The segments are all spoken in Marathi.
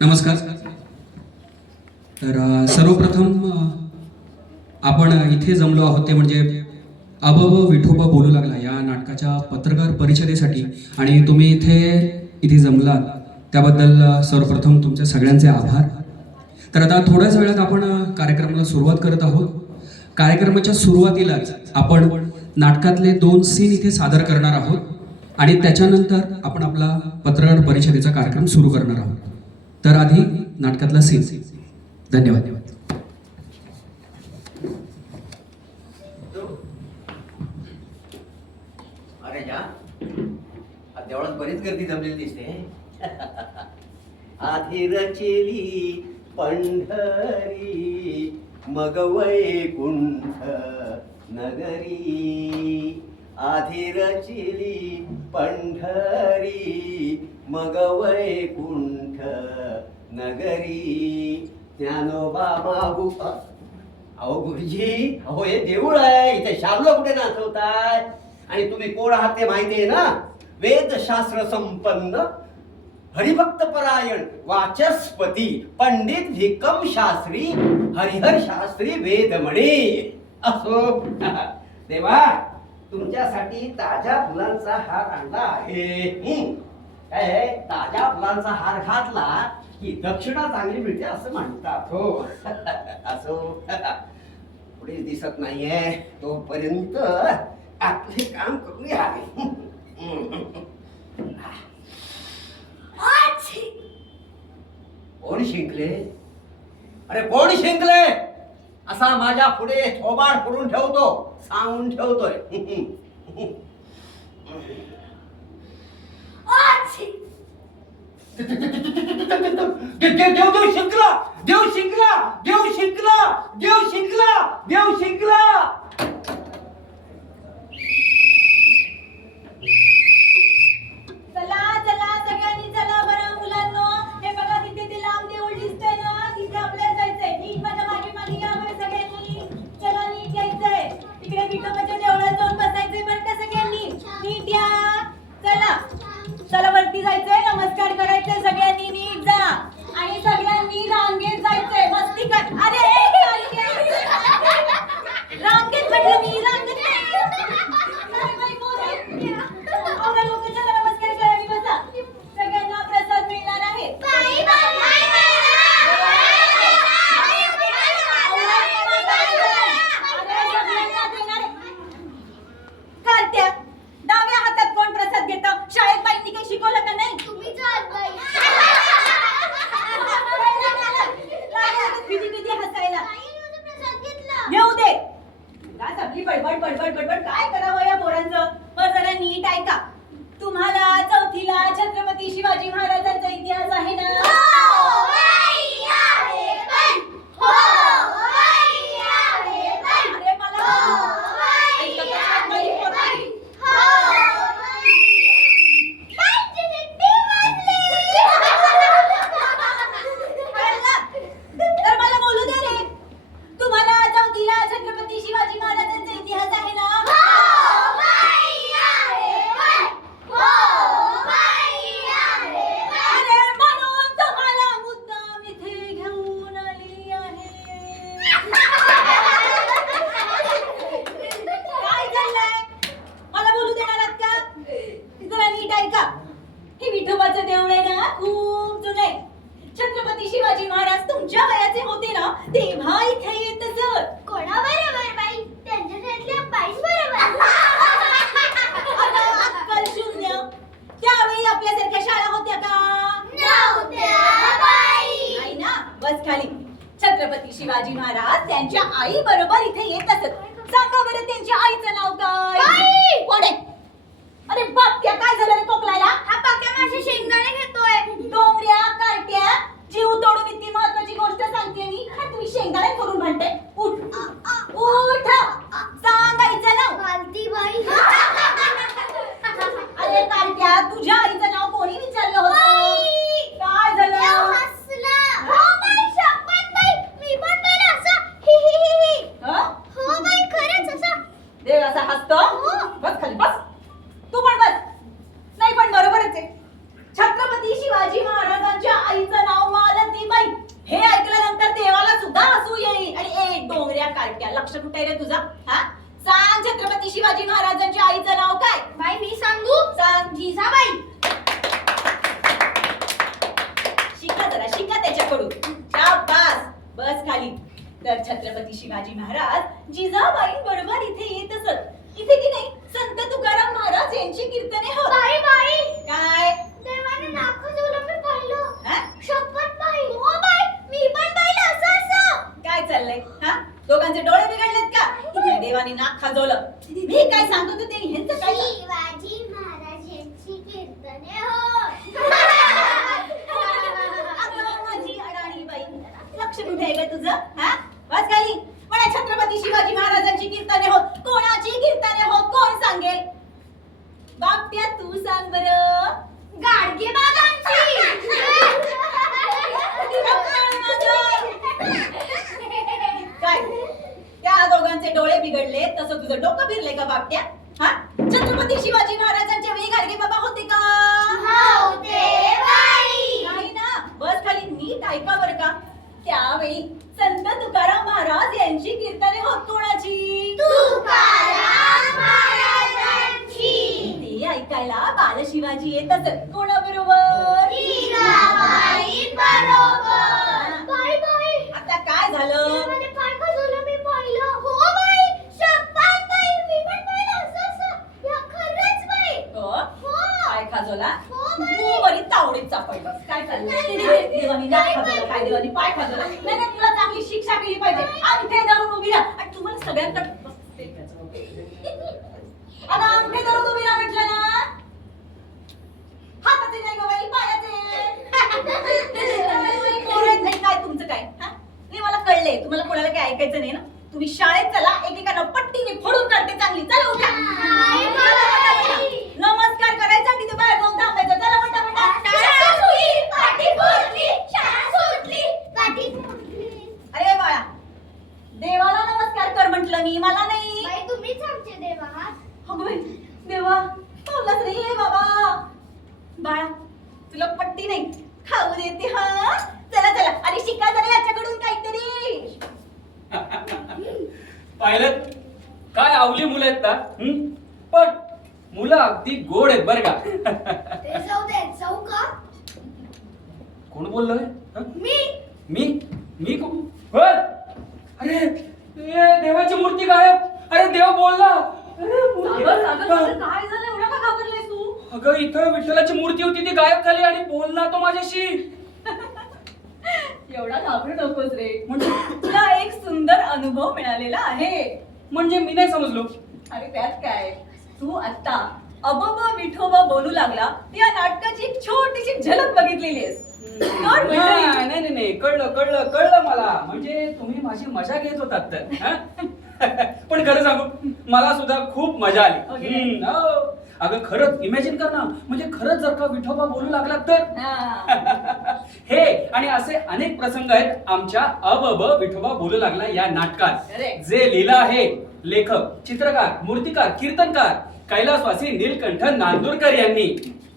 नमस्कार. तर सर्वप्रथम आपण इथे जमलो आहोत ते म्हणजे अबब विठोबा बोलू लागला या नाटकाच्या पत्रकार परिषदेसाठी आणि तुम्ही इथे जमलात त्याबद्दल सर्वप्रथम तुमच्या सगळ्यांचे आभार. तर आता थोड्याच वेळात आपण कार्यक्रमाला सुरुवात करत आहोत. कार्यक्रमाच्या सुरुवातीलाच आपण नाटकातले 2 सीन इथे सादर करणार आहोत आणि त्याच्यानंतर आपण आपला पत्रकार परिषदेचा कार्यक्रम सुरू करणार आहोत. तर आधी नाटकातला सीन. धन्यवाद. अरे या देवळात बरीच गर्दी जमलेली दिसते. आधी रचेली पंढरी मग वैकुंठ नगरी. आधी रचेली पंढरी मग वैकुंठ नगरी. ज्ञानोबा मागू. अहो गुरुजी, अहो हे देऊळ आहे, इथे शाबलो कुठे नाचवताय आणि तुम्ही कोण आहात ते माहिती आहे ना. वेदशास्त्र संपन्न हरिभक्त परायण वाचस्पती पंडित भिकम शास्त्री हरिहर शास्त्री वेदमणी. असो देवा, तुमच्यासाठी ताज्या फुलांचा हार आणला आहे. काय ताज्या फुलांचा हार घातला की दक्षिणा चांगली मिळते असं म्हणतात. हो असो, पुढे दिसत नाहीये तोपर्यंत आपले काम करूया. कोण शिंकले? अरे कोण शिंकले असा माझ्या पुढे थोबाड करून ठेवतो, सांगून ठेवतोय. देव शिंकला, देव शिंकला, देव शिंकला, देव शिंकला, देव शिंकला. चला चला सगळ्यांनी चला बरं मुलांनो. हे बघा तिथे ते लांब देऊळ दिसतंय ना, तिथे आपल्याला जायचंय. नीट माझ्या मागे मागे या बरं सगळ्यांनी. चला नीट यायचंय. तिकडे विठोबाच्या देवळात जाऊन बसायचंय बरं का सगळ्यांनी. नीट या. चला चला वरती जायचंय, नमस्कार करायचंय सगळ्यांनी. नीट जा आणि सगळ्यांनी रांगेत जायचंय. मस्ती कर. अरे रांगेत म्हटलं मी, रांगेत नमस्कार करायला बसा. सगळ्यांना प्रसाद मिळणार आहे. कार्त्या, डाव्या हातात कोण प्रसाद घेतं? शाळेत बाईंनी काही शिकवलं का नाही? तुम्ही किती हसायला येऊ दे. काय सगळी बडबड बडबड बडबड काय करावं या पोरांचं? मग जरा नीट ऐका. तुम्हाला चौथीला छत्रपती शिवाजी महाराजांचा इतिहास आहे ना? अरे मला तर मला बोलू दे रे. तुम्हाला चौथीला छत्रपती शिवाजी महाराजांचा इतिहास आहे ना? शिवाजी महाराज तुमच्या वयाचे होते ना तेव्हा इथे येत असत. कोणाबरोबर बाई? त्यांच्यातल्या बाईंबरोबर. अक्कल शून्य. त्यावेळी आपल्यासारख्या शाळा होत्या का? नव्हत्या बाई. नाही ना. बस खाली. छत्रपती शिवाजी महाराज त्यांच्या आई बरोबर इथे येत असत. सांगा बरं त्यांच्या आईचं नाव काय? बाई! कोण आहे? अरे बाप, त्या काय झालं रे कोकलायला? हा पाक्या माझे शेंगदाणे घेतोय. डोंगऱ्या कार्ट्या जीव तोडून इतकी महत्वाची गोष्ट सांगते मी आणि तुम्ही शेंगदाणे करून म्हणते. उठ उठ, सांगायचं नाव. मालती बाई. अरे कार्ट्या, तुझ्या आईचं नाव कोणी विचारलं होतं? बाई! काय झालं? देव हसला. हो बाई, शपथ बाई. मी पण बाई असं हि हि हि हि. हं? हो बाई, खरंच असं. देव असा हसतो? हो. बस खाली बस. तू पण बस. नाही पण बरोबरच आहे. छत्रपती शिवाजी महाराजांच्या आईचं नाव मालतीबाई. हे ऐकल्यानंतर देवाला सुद्धा हसू येईल. आणि एक डोंगऱ्या कार्ट्या, लक्ष कुठे रे तुझा? हा, सांग छत्रपती शिवाजी महाराजांच्या आईचं नाव काय? बाई मी सांगू? सांग. जिजाबाई. शिका जरा, शिका त्याच्याकडून. शाबास. बस खाली. तर छत्रपती शिवाजी महाराज जिजाबाईंबरोबर इथे येत असत. इथे की नाही संत तुकाराम महाराज यांची कीर्तने होत. बाई बाई. काय? देवाने नाक खजवलं मी पाहिलं. हा? शपथ बाई. हो बाई, मी पण पाहिलं असं असं. काय चाललंय? हा, दोघांचे डोळे बिघडलेत का? इथे देवाने नाक खाजवलं. मी काय सांगत होते आणि ह्यांचं काय? शिवाजी महाराज यांची कीर्तने हो. अगं माझी अडाणी बाई, लक्ष कुठे आहे का तुझं? हा, बस खाली. पण छत्रपती शिवाजी महाराजांची कीर्तने होत. कोणाची कीर्तने होत कोण सांगेल? बापट्या तू सांग बरं. गाडगे बाबांची. काय? त्या दोघांचे डोळे बिघडले तसं तुझं डोकं फिरले का बापट्या? हा, छत्रपती शिवाजी महाराजांच्या वेळी गाडगे बाबा होते का? होते बाई. नाही ना. बस खाली. नीट ऐका बरं का. त्यावेळी संत तुकाराम महाराज यांची कीर्तने होत. कोणाची? तुकाराम महाराजांची. ते ऐकायला बालशिवाजी येत असत. कोणाबरोबर? जिजाबाई बरोबर. बाई बाई. आता काय झालं? देवाने काय खजवलं मी पाहिलं. हो बाई, शपथ बाई, मी पण पाहिलं असं असं. या खरंच बाई. हो? हो. काय खाजवला? हो बाई. तू बरी तावडीत चापडलं. काय चाललंय? देवानी नाक खाजवलं, काय देवानी पाय खाजवला. नाही नाही, तुला चांगली शिक्षा केली पाहिजे. अंगठे धरून उभी राहा. आणि तुम्हाला सगळ्यांकडे बसते त्याचं. आता अंगठे धरून उभी राहा म्हटलं ना. हाताचे नाही गं बाई, पायाचे. पोरं नाही काय तुमचं काय? हा? नाही मला कळलंय. तुम्हाला कोणाला काय ऐकायचं नाही ना. तुम्ही शाळेत चला. एकेकाला पट्टीने फोडून काढते चांगली. चला उठा. बाई, चला, पटा, पटा. बाई. नमस्कार करायचा आणि तिथे बाहेर जाऊन थांबायचं. चला पटा पटा. शाळा सुटली, काठी फोडली. शाळा सुटली, काठी फोडली. अरे बाळा, देवाला नमस्कार कर म्हटलं मी, मला नाही. बाई, तुम्हीच आमचे देव आहात. अगं बाई, देवा पावलाच रे हे बाबा. बाळा, तुला पट्टी नाही खाऊ देते. हा, चला चला. आणि शिका जरा याच्याकडून काहीतरी. पाहिलं काय आवली मुलं आहेत ना. पण मुलं अगदी गोड आहेत बरं का. ते जाऊ दे, जाऊ का? कोण बोललोय? मी. मी मी होय? अरे ए, देवाची मूर्ती गायब. अरे देव बोलला. अरे, मूर्ती- काय झालं एवढं का घाबरलाय तू? अगं इथं विठ्ठलाची मूर्ती होती ती गायब झाली आणि बोलला तो माझ्याशी. एवढा घाबरू नकोस रे. म्हणजे तुला एक सुंदर अनुभव मिळालेला आहे. म्हणजे मी नाही समजलो. अरे त्यात काय, तू आता अबब विठोबा बोलू लागला या नाटकाची एक छोटीशी झलक बघितलेली आहेस. कर नाही मंडळी. नाही नाही, कळलं कळलं कळलं मला. म्हणजे तुम्ही माझी मजा घेत होतात तर. हा? पण खरं सांगू मला सुद्धा खूप मजा आली. Okay. हो. अगं खरंच इमॅजिन कर ना. म्हणजे खरंच जर का विठोबा बोलू लागला तर. हा. हे आणि असे अनेक प्रसंग आहेत आमच्या अबब विठोबा बोलू लागला या नाटकात. Correct. जे लिहिलं आहे लेखक, चित्रकार, मूर्तिकार, कीर्तनकार कैलासवासी नीलकंठ नांदुरकर यांनी.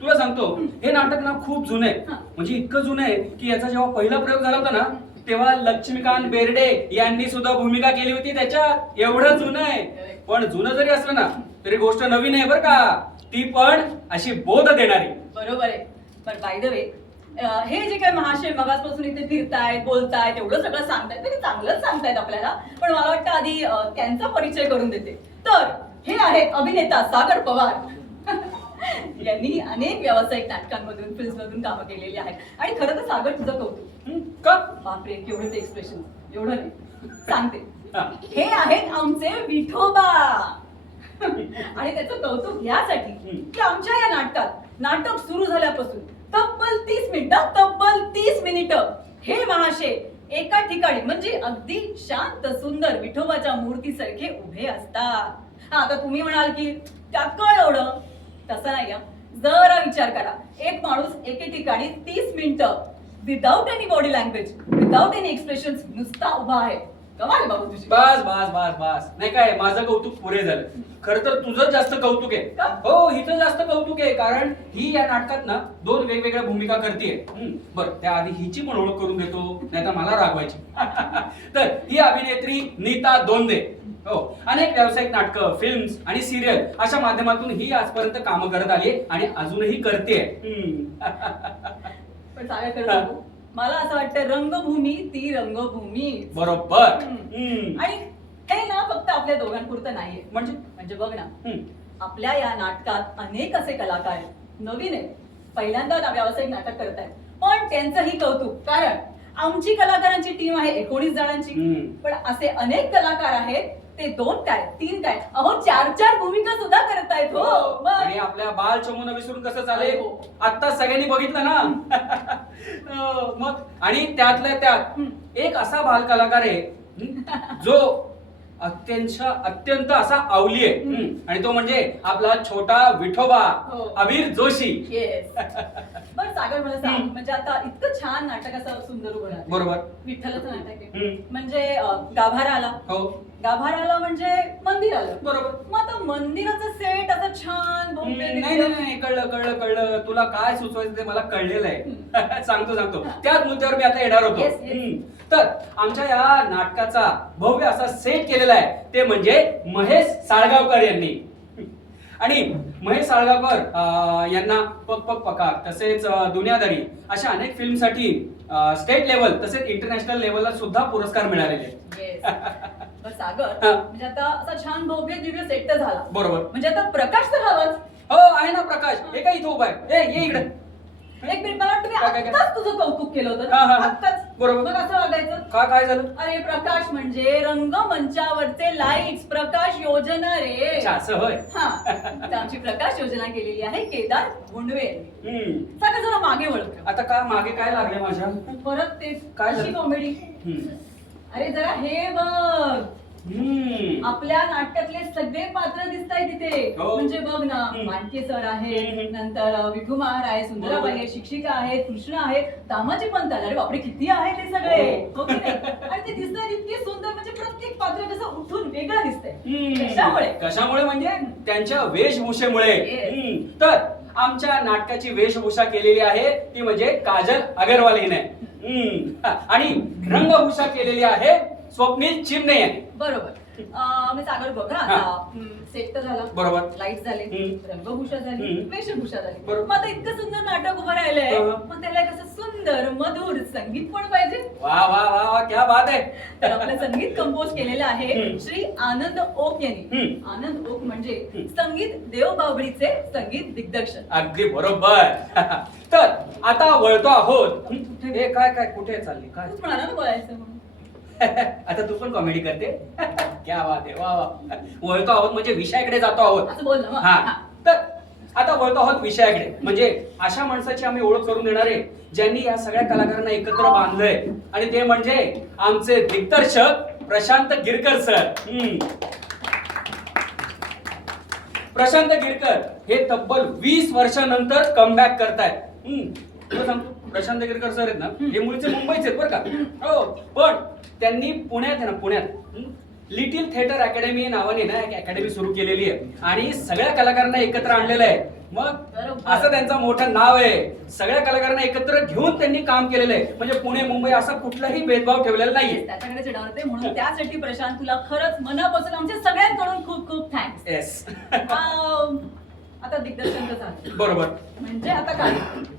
तुला सांगतो हे नाटक ना खूप जुनं आहे. म्हणजे इतकं जुनं आहे की याचा जेव्हा पहिला प्रयोग झाला होता ना तेव्हा लक्ष्मीकांत बेर्डे यांनी सुद्धा भूमिका केली होती त्याच्यात. एवढं जुनं आहे. पण जुनं जरी असलं ना तरी गोष्ट नवीन आहे बरं का. ती पण अशी बोध देणारी. बरोबर आहे. पण बाय द वे, हे जे काही महाशय मगासपासून इथे फिरतायत बोलतायत एवढं सगळं सांगतायत ते चांगलंच सांगतायत आपल्याला, पण मला वाटतं आधी त्यांचा परिचय करून देते. तर हे आहेत अभिनेता सागर पवार. यांनी अनेक व्यावसायिक नाटकांमधून फिल्म्समधून कामं केलेली आहेत. आणि खरं तर सागर तुझं कौतुक. का? बापरे केवढं ते एक्सप्रेशन, एवढं नाही सांगते. हे आहेत आमचे विठोबा. आणि त्याचं कौतुक यासाठी की आमच्या या नाटकात नाटक सुरू झाल्यापासून तब्बल 30 मिनिटं हे महाशय एका ठिकाणी म्हणजे अगदी शांत सुंदर विठोबाच्या मूर्तीसारखे उभे असतात. हा आता तुम्ही म्हणाल की त्यात काय एवढं, तसं नाही. जरा विचार करा, एक माणूस एके ठिकाणी 30 मिनिटं without any body language, without any expression नुसता उभा आहे. कमाल बाबू तुझी. बस बस बस बस नाही काय, माझं कौतुक पुरे झालं. खरं तर तुझं जास्त कौतुक आहे. का? हो, हिचं जास्त कौतुक आहे, कारण ही या नाटकात ना 2 वेगवेगळ्या भूमिका करते. बर, त्याआधी हिची पण ओळख करून देतो, नाही तर मला रागवायची. तर ही अभिनेत्री नीता दोंदे. हो, अनेक व्यावसायिक नाटकं, फिल्म्स आणि सिरियल अशा माध्यमातून ही आजपर्यंत कामं करत आली आणि अजूनही करते. पण सांगा खरं मला असं वाटतं रंगभूमी ती रंगभूमी बरोबर. आणि हे ना फक्त आपल्या दोघांपुरतं नाहीये. म्हणजे बघ ना, आपल्या या नाटकात अनेक असे कलाकार आहेत, नवीन आहेत, पहिल्यांदा व्यावसायिक नाटक करत आहेत, पण त्यांचंही कौतुक. कारण आमची कलाकारांची टीम आहे 19 जणांची, पण असे अनेक कलाकार आहेत ते 2 काय 3 काय 4 भूमिका सुद्धा करतायत. हो, आणि आपल्या बाल चमून विसरून कसं चालेल, आता सगळ्यांनी बघितलं ना. मग आणि त्यातल्या त्यात एक असा बाल कलाकार आहे जो अत्यंत असा आवली आहे, आणि तो म्हणजे आपला छोटा विठोबा अबीर जोशी. बरं सागर मला सांग, म्हणजे आता इतकं छान नाटक असं सुंदर उभं राहतं. बरोबर. विठ्ठलाचं नाटक आहे, म्हणजे गाभारा आला. हो, गाभारा आला म्हणजे मंदिर आलं. बरोबर. मग आता मंदिराचं सेट असं छान भव्य नाही दिव्य. नाही, कळलं. तुला काय सुचवायचं ते मला कळलेलं आहे. सांगतो त्याच मुद्द्यावर मी आता येणार Yes, होतो. yes. तर आमच्या या नाटकाचा भव्य असा सेट केलेला आहे ते म्हणजे महेश साळगावकर यांनी. आणि महेश साळगावकर यांना पक पक पका तसेच दुनियादारी अशा अनेक फिल्मसाठी स्टेट लेवल तसेच इंटरनॅशनल लेवलला सुद्धा पुरस्कार मिळालेले आहेत. Yes. बरं सागर, हा. म्हणजे आता असा छान भव्य दिव्य सेट तर झाला, बरोबर. म्हणजे आता प्रकाश तर हवाच. हो, आहे ना प्रकाश. हे काय इथं उभा आहे. ये इकडे. एक मिनिट, मला वाटतं मी काय? आत्ताच तुझं कौतुक केलं होतं. हा. आत्ताच. बरोबर. मग असं वागायचं. काय झालं? अरे प्रकाश म्हणजे रंगमंचावरचे लाईट्स, प्रकाश योजना रे. अच्छा, असं होय. हा, तर आमची प्रकाश योजना केलेली आहे केदार भोंडवे यांनी. हम्म. सगळं जरा मागे वळत. आता काय मागे काय लागले माझ्या? परत ते काय अशी झालं? कॉमेडी. अरे जरा हे बघ, आपल्या नाटकातले सगळे पात्र दिसत आहेत तिथे. हो. म्हणजे बघ ना, हम्म. मानके सर आहेत, नंतर विठू महार आहे, सुंदराबाई आहे, शिक्षिका आहेत, कृष्ण आहे, दामाजी पंत आले. अरे बापरे किती आहे ते सगळे. हो की नाही? आणि ते दिसतात इतके सुंदर, म्हणजे प्रत्येक पात्र कसं उठून वेगळं दिसतंय. कशामुळे म्हणजे त्यांच्या वेशभूषेमुळे. Yes. तर आमच्या नाटकाची वेशभूषा केलेली आहे ती म्हणजे काजल अगरवाल हिने. आणि रंगभूषा केलेली आहे स्वप्नील चिमणे यांनी. बरोबर. मी सागर बघ ना, आता सेट तर झाला, बरोबर. लाईट झाले, रंगभूषा झाली, वेशभूषा झाली. बरोबर. मग आता इतकं सुंदर नाटक उभं राहिलंय, मग त्याला कसं सुंदर मधुर संगीत पण पाहिजे. वा वा वा वा, क्या बात आहे. तर आपलं संगीत कंपोज केलेलं आहे श्री आनंद ओक यांनी. आनंद ओक म्हणजे संगीत देवबावळीचे संगीत दिग्दर्शन. अगदी बरोबर. तर आता वळतो आहोत. हे काय कुठे चालली काय? तूच म्हणाला ना बोलायचं म्हणून. आता तू पण कॉमेडी करते. क्या बात आहे, वा वा. वळतो आहोत म्हणजे विषयाकडे जातो आहोत. असं बोल ना मग. हा, तर आता वळतो आहोत विषयाकडे. म्हणजे अशा माणसाची आम्ही ओळख करून देणार आहे ज्यांनी या सगळ्या कलाकारांना एकत्र बांधलंय, आणि ते म्हणजे आमचे दिग्दर्शक प्रशांत गिरकर सर. प्रशांत गिरकर हे तब्बल 20 वर्षानंतर कमबॅक करतायत. तुला सांगतो, प्रशांत गिरकर सर आहेत ना, हे मुळचे मुंबईचे आहेत बरं का. हो, पण त्यांनी पुण्यात आहे ना, पुण्यात लिटिल थिएटर अकॅडमी नावाने ना एक अकॅडमी सुरू केलेली आहे आणि सगळ्या कलाकारांना एकत्र आणलेलं आहे. मग असं त्यांचं मोठं नाव आहे. सगळ्या कलाकारांना एकत्र घेऊन त्यांनी काम केलेलं आहे. म्हणजे पुणे मुंबई असा कुठलाही भेदभाव ठेवलेला नाहीये. त्याच्याकडे चिडवते म्हणून त्यासाठी प्रशांत तुला खरंच मनापासून आमच्या सगळ्यांकडून खूप खूप थँक्स. येस. आता दिग्दर्शन तर झालं. बरोबर. म्हणजे आता काय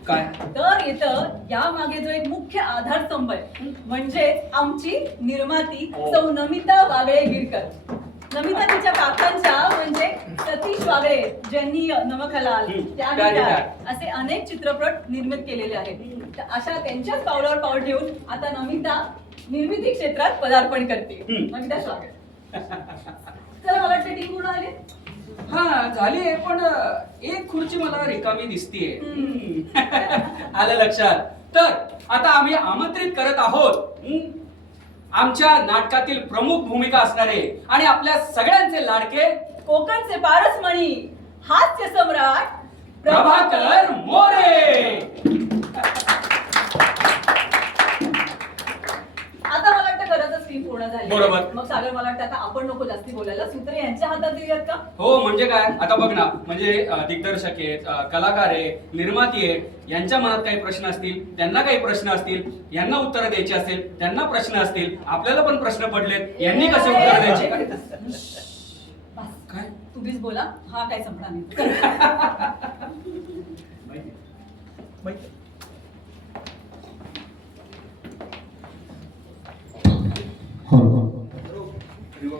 काय? तर येतं या मागे जो एक मुख्य आधारस्तंभ आहे म्हणजे आमची निर्माती हो. सौ नमिता वागळे गिरकर. नमिता तिच्या काकांच्या म्हणजे सतीश वागळे ज्यांनी नमखलाल, त्या प्यार ही प्यार प्यार असे अनेक चित्रपट निर्मित केलेले आहेत. तर अशा त्यांच्याच पावलावर पाऊल ठेवून आता नमिता निर्मिती क्षेत्रात पदार्पण करते. नमिता स्वागत. चला मला वाटतं टीम पूर्ण आली. हा झालीये, पण एक खुर्ची मला रिकामी दिसतीये. आलं लक्षात. तर आता आम्ही आमंत्रित करत आहोत आमच्या नाटकातील प्रमुख भूमिका असणारे आणि आपल्या सगळ्यांचे लाडके कोकणचे पारसमणी हास्य सम्राट प्रभाकर मोरे. आता मला वाटतं खरंच टीम पूर्ण झाली. बरोबर. मग सागर मला वाटतं आता आपण नको जास्ती बोलायला, सूत्र यांच्या हातात देऊयात का? हो म्हणजे काय, आता बघ ना, म्हणजे दिग्दर्शक आहेत, कलाकार आहे, निर्माती आहे, यांच्या मनात काही प्रश्न असतील, त्यांना काही प्रश्न असतील, यांना उत्तरं द्यायची असेल, त्यांना प्रश्न असतील, आपल्याला पण प्रश्न पडलेत, यांनी कसे उत्तर द्यायचे. बस. काय? तुम्हीच बोला, हा काय संपणार नाही. माहिती